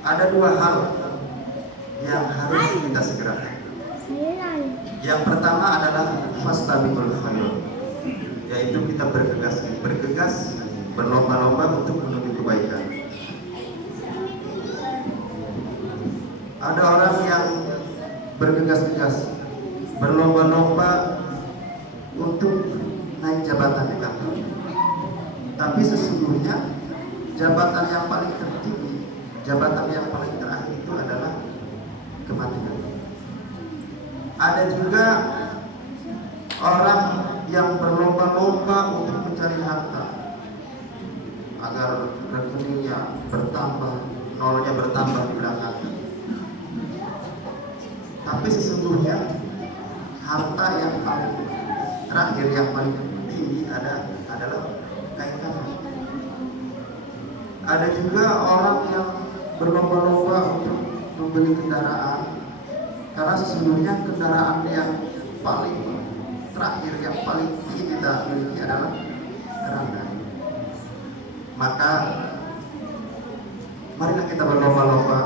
ada dua hal yang harus kita segerakan. Yang pertama adalah fastabiqul khairat, yaitu kita bergegas berlomba-lomba untuk menuju kebaikan. Ada orang yang bergegas-gegas berlomba-lomba untuk naik jabatan di kantor, tapi sesungguhnya jabatan yang paling tertinggi, jabatan yang paling terakhir itu adalah kematian. Ada juga orang yang berlomba-lomba untuk mencari harta agar rekeningnya bertambah, nolnya bertambah di belakangnya. Tapi sesungguhnya harta yang paling terakhir, yang paling tinggi adalah kekayaan. Ada juga orang yang berlomba-lomba untuk membeli kendaraan, karena sesungguhnya kendaraan yang paling terakhir, yang paling tinggi kita miliki adalah keranda. Maka marilah kita berlomba-lomba,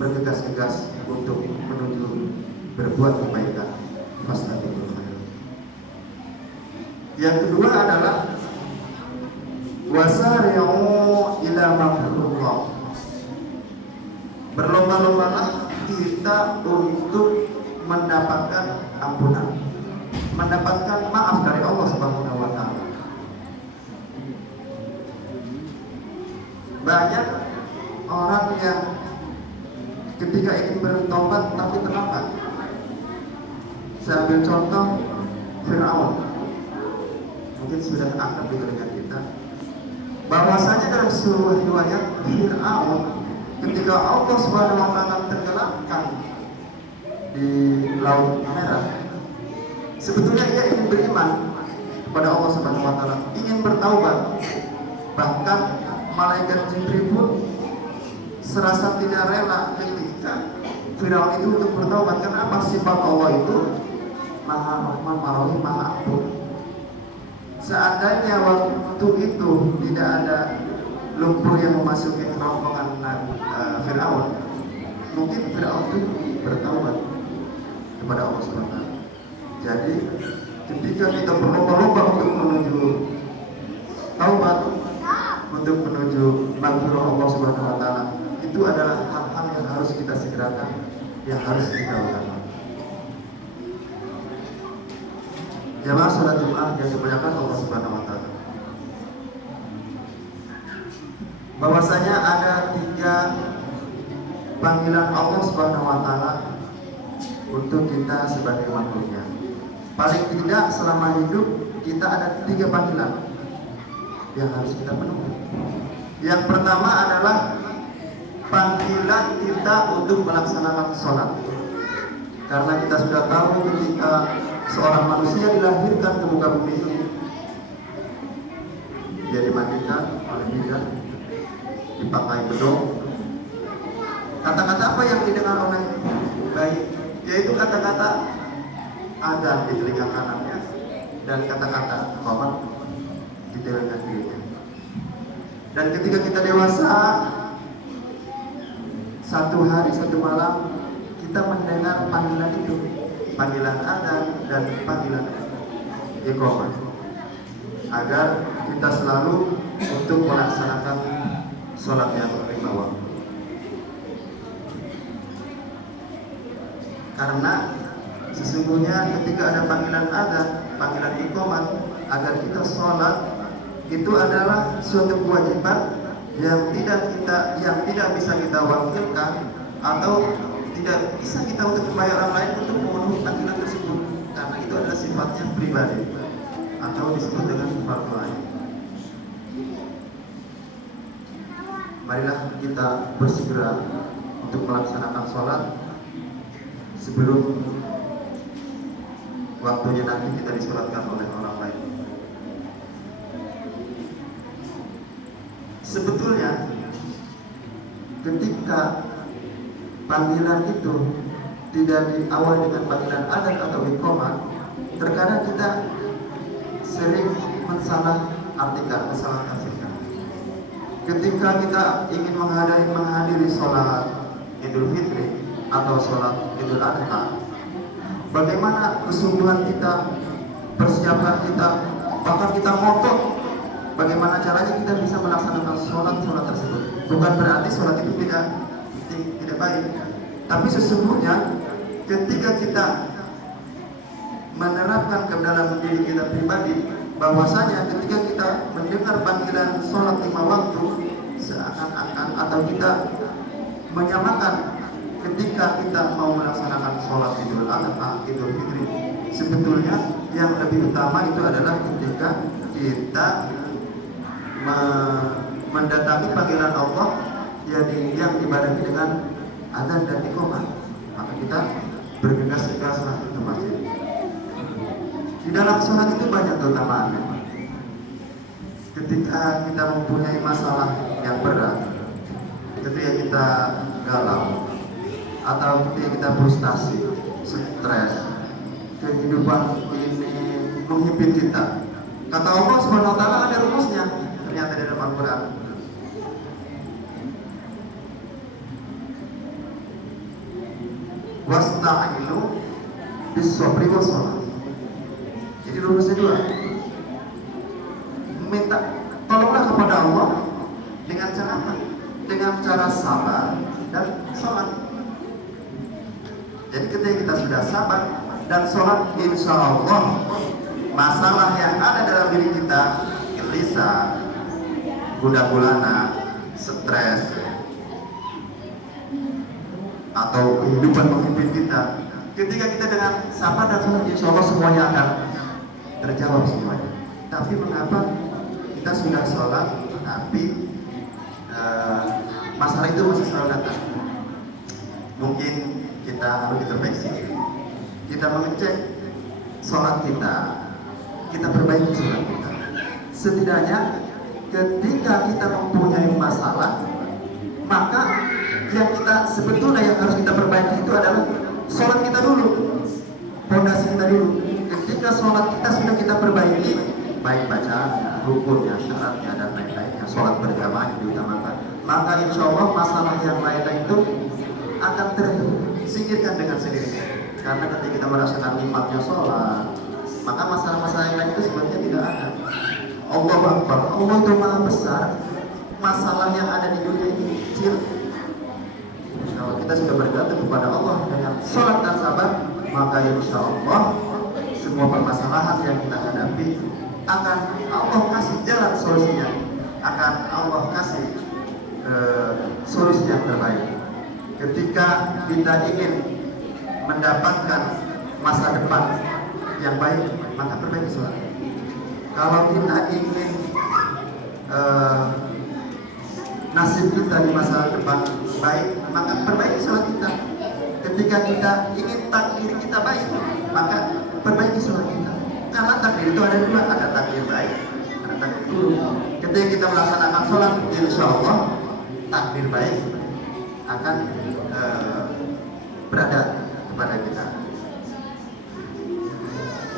bergegas-gegas untuk menuju berbuat kebaikan. Fastabiqul khairat. Yang kedua adalah wasari'u ila maghfirullah. Berlomba-lombalah kita untuk mendapatkan ampunan, mendapatkan maaf dari Allah Subhanahu wa taala. Banyak orang yang ketika ingin bertobat tapi terlambat. Saya ambil contoh Fir'aun, mungkin sudah akrab di telinga kita, bahwasanya dalam sebuah riwayat Fir'aun ketika Allah Subhanahu wa taala tenggelamkan di Laut Merah, sebetulnya ia ingin beriman kepada Allah Subhanahu wa taala, ingin bertaubat. Bahkan malaikat Jibril pun serasa tidak rela ketika Firaun itu untuk bertaubat. Kenapa? Sifat Allah itu Maha Rahman, Maha Rahim, Maha Ampun. Seandainya waktu itu tidak ada lumpur yang memasuki kerongkongan Firaun, mungkin Firaun itu bertaubat kepada Allah SWT. Jadi ketika kita berlomba-lomba untuk menuju taubat, untuk menuju maghfirah Allah Subhanahu wa taala, itu adalah hal-hal yang harus kita segerakan, yang harus kita lakukan. Jamaah salat Jumat yang dimuliakan Allah Subhanahu wa taala, bahwasanya ada 3 panggilan Allah Subhanahu wa taala untuk kita sebagai makhluknya. Paling tidak selama hidup kita ada 3 panggilan yang harus kita penuhi. Yang pertama adalah panggilan kita untuk melaksanakan sholat, karena kita sudah tahu ketika seorang manusia dilahirkan ke muka bumi ini, dia dimandikan oleh bidan, dipakai bedong. Kata-kata apa yang didengar oleh bayi? Yaitu kata-kata adzan di telinga kanannya dan kata-kata qomat di telinga kirinya. Dan ketika kita dewasa, 1 hari 1 malam kita mendengar panggilan itu, panggilan adzan dan panggilan iqamah, agar kita selalu untuk melaksanakan sholat yang 5 waktu. Karena sesungguhnya ketika ada panggilan adzan, panggilan iqamah agar kita sholat, itu adalah suatu kewajiban yang tidak bisa kita wakilkan, atau tidak bisa kita untuk membayar orang lain untuk memenuhi panggilan tersebut, karena itu adalah sifatnya pribadi atau disebut dengan fardu ain. Marilah kita bersegera untuk melaksanakan sholat sebelum waktunya nanti kita disolatkan oleh orang lain. Sebetulnya ketika panggilan itu tidak diawali dengan panggilan adzan atau iqamah, terkadang kita sering mensalah artikan, mensalah tafsirkan. ketika kita ingin menghadiri sholat Idul Fitri atau sholat Idul Adha, bagaimana kesungguhan kita, persiapan kita, bahkan kita ngotot bagaimana caranya kita bisa melaksanakan sholat tersebut. Bukan berarti sholat itu tidak baik, tapi sesungguhnya ketika kita menerapkan ke dalam diri kita pribadi, bahwasanya ketika kita mendengar panggilan sholat 5 waktu, seakan-akan atau kita menyamakan ketika kita mau melaksanakan sholat Idul Adha, Idul Fitri, sebetulnya yang lebih utama itu adalah ketika kita mendatangi panggilan Allah yang dibarengi dengan adzan dan iqamah, maka kita bergegas-gegaslah ke masjid. Di dalam sholat itu banyak keutamaannya. Ketika kita mempunyai masalah yang berat, ketika kita galau, atau ketika kita frustasi, stres, kehidupan ini menghimpit kita, kata Allah Subhanahu wa taala ada rumusnya, ternyata di dalam Al-Qur'an. Wasta'inu bis-sabri was-shalah. Jadi rumusnya 2. Minta tolonglah kepada Allah dengan cara apa? Dengan cara sabar dan sholat. Jadi ketika kita sudah sabar dan sholat, insya Allah masalah yang ada dalam diri kita, gelisah, gundah gulana, stres, atau kehidupan menghimpit kita, ketika kita dengan sabar dan sholat, insya Allah semuanya akan terjawab semuanya. Tapi mengapa kita sudah sholat tapi masalah itu masih selalu datang? Mungkin kita harus introspeksi, kita mengecek sholat kita perbaiki sholat kita. Setidaknya ketika kita mempunyai masalah, maka yang kita sebetulnya yang harus kita perbaiki itu adalah sholat kita dulu, fondasi kita dulu. Ketika sholat kita sudah kita perbaiki, baik bacaan, rukunnya, syaratnya dan lain-lainnya, sholat berjamaah diutamakan, maka insya Allah masalah yang lain itu akan tersingkirkan dengan sendirinya. Karena ketika kita merasakan nikmatnya sholat, maka masalah-masalah yang lain itu sebenarnya tidak ada. Allah Akbar, Allah itu maha besar. Masalah yang ada di dunia ini kecil. Kalau kita sudah bergantung kepada Allah dengan sholat dan sabar, maka insya Allah semua permasalahan yang kita hadapi akan Allah kasih jalan solusinya, akan Allah kasih solusi yang terbaik. Ketika kita ingin mendapatkan masa depan yang baik, maka perbaiki sholat. Kalau kita ingin nasib kita di masa depan baik, maka perbaiki sholat kita. Ketika kita ingin takdir kita baik, maka perbaiki sholat kita. Karena takdir itu ada 2, ada takdir baik, ada takdir buruk. Ketika kita melaksanakan sholat, insya Allah takdir baik akan berada kepada kita.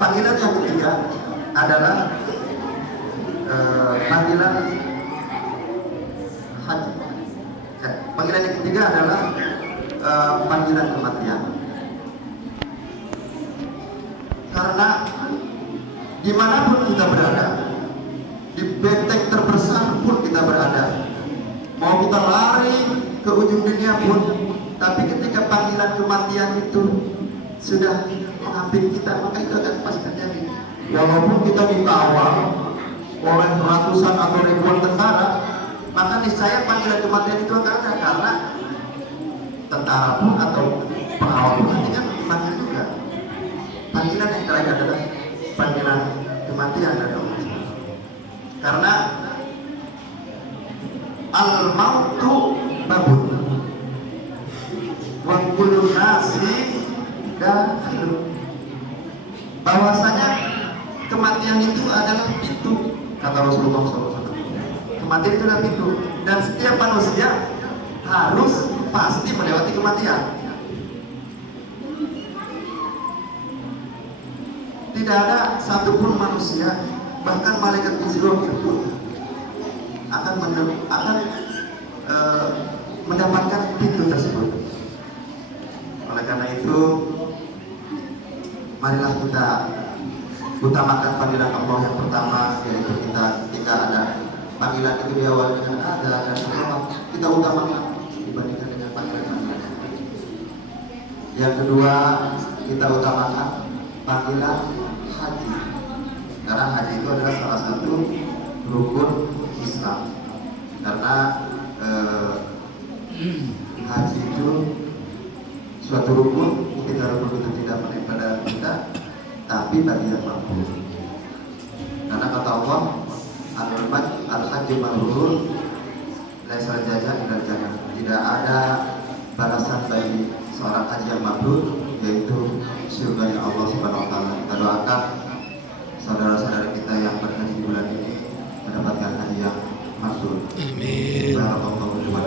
Panggilan yang ketiga adalah panggilan haji. Panggilan yang ketiga adalah panggilan kematian. Karena dimanapun kita berada, di benteng terbesar pun kita berada, mau kita lari ke ujung dunia pun, tapi ketika panggilan kematian itu sudah menghampiri kita, maka itu akan pasti terjadi. Walaupun kita dikawal oleh ratusan atau ribuan tentara, maka niscaya panggilan kematian itu akan ada. Karena tentara pun atau pengawal pun nanti kan dipanggil juga. Panggilan yang terakhir adalah panggilan kematian dari Allah. Karena al-mautu babun wa kullu nasi dakhilun. Bahwasanya kematian itu adalah pintu, kata Rasulullah SAW. Kematian itu adalah pintu, dan setiap manusia harus pasti melewati kematian. Tidak ada satupun manusia, bahkan malaikat Israfil pun akan mendapatkan pintu tersebut. Oleh karena itu, marilah kita utamakan panggilan Allah yang pertama, yaitu kita ketika ada panggilan itu diawali dengan ada dan Allah, kita utamakan dibandingkan dengan panggilan-panggilan. Yang kedua, kita utamakan panggilan haji, karena haji itu adalah salah satu rukun Islam. Karena haji itu suatu rukun, ketika rukun itu tidak menempel dalam kita, tapi bagi yang mampu. Karena kata Allah, al-hajju mabrur laisa jazaa illa jannah. Tidak ada balasan bagi seorang haji yang mabrur, yaitu surga Allah Subhanahu wa taala. Kita doakan saudara-saudara kita yang berhaji di bulan ini mendapatkan haji yang mabrur. Amin. Barakallahu fi wa